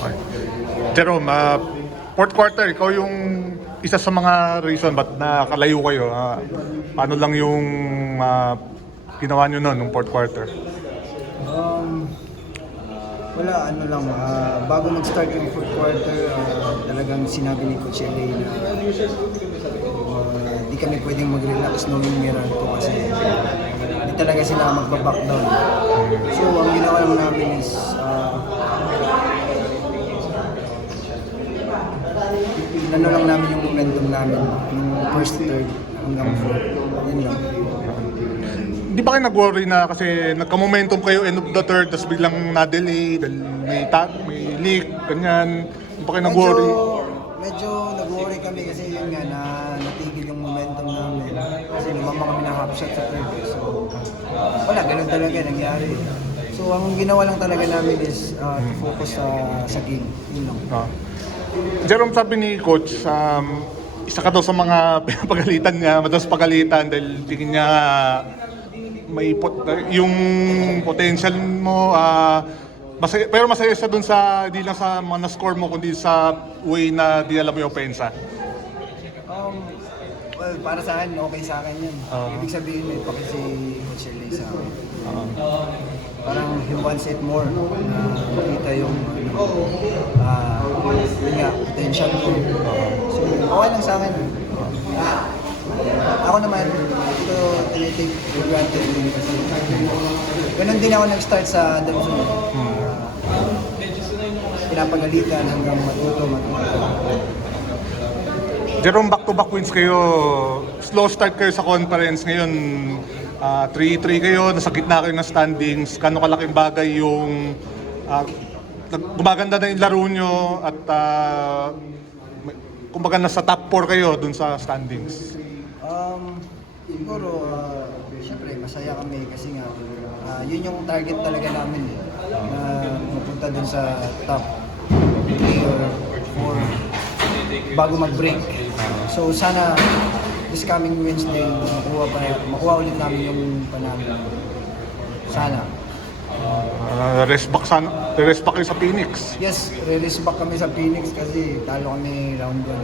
Okay. Jerome, fourth quarter, ikaw yung isa sa mga reason ba't nakalayo kayo. Paano lang yung ginawa nyo noon nung fourth quarter? Um, Wala, ano lang, bago mag-start yung fourth quarter, talagang sinabi ni Coach LA na di kami pwedeng mag-relax nung meron to kasi di talaga sila magbaback down. So, ang ginawa naman namin is ano lang namin yung momentum namin yung first, third, hanggang fourth. Yun lang. Di ba kayo nag-worry na kasi nagka-momentum kayo end of the third tapos biglang na-delay dahil may leak, ganyan. Di ba kayo nag-worry? Medyo nag-worry kami kasi yun nga na natigil yung momentum namin. Kasi lumamang kami na half shot sa third. So, wala, ganun talaga nangyari. So, ang ginawa lang talaga namin is to focus sa game. Yun lang. Jerome, sabi ni Coach, isa ka daw sa mga pinapagalitan niya, madalas pagalitan dahil tingin niya may yung potential mo, masaya, pero masaya siya dun sa, di lang sa mga na-score mo, kundi sa way na dinala mo yung opensa. Well, para sa akin, okay sa akin yun. Ibig sabihin, may paki si Coach Shirley sa akin. Parang he wants it more na makita yung yun nga, potential ko. So, okay lang sa akin. Ako naman, ito tinitake for granted din kasi ganun din ako nag-start sa Damson. Pinapagalitan hanggang matuto. Jerome, back-to-back wins kayo. Slow start kayo sa conference ngayon. 3-3 kayo, nasa gitna kayo ng standings. Kano kalaking bagay yung gumaganda na yung laro nyo at kumbaga nasa top 4 kayo dun sa standings. Siguro, siyempre masaya kami kasi nga yun yung target talaga namin na mapunta dun sa top 3 or 4 bago mag-break. So sana this coming Wednesday makuha ulit namin yung panalo. Sana. Rest back kayo sa Phoenix. Yes, re-rest back kami sa Phoenix kasi talo kami round 1.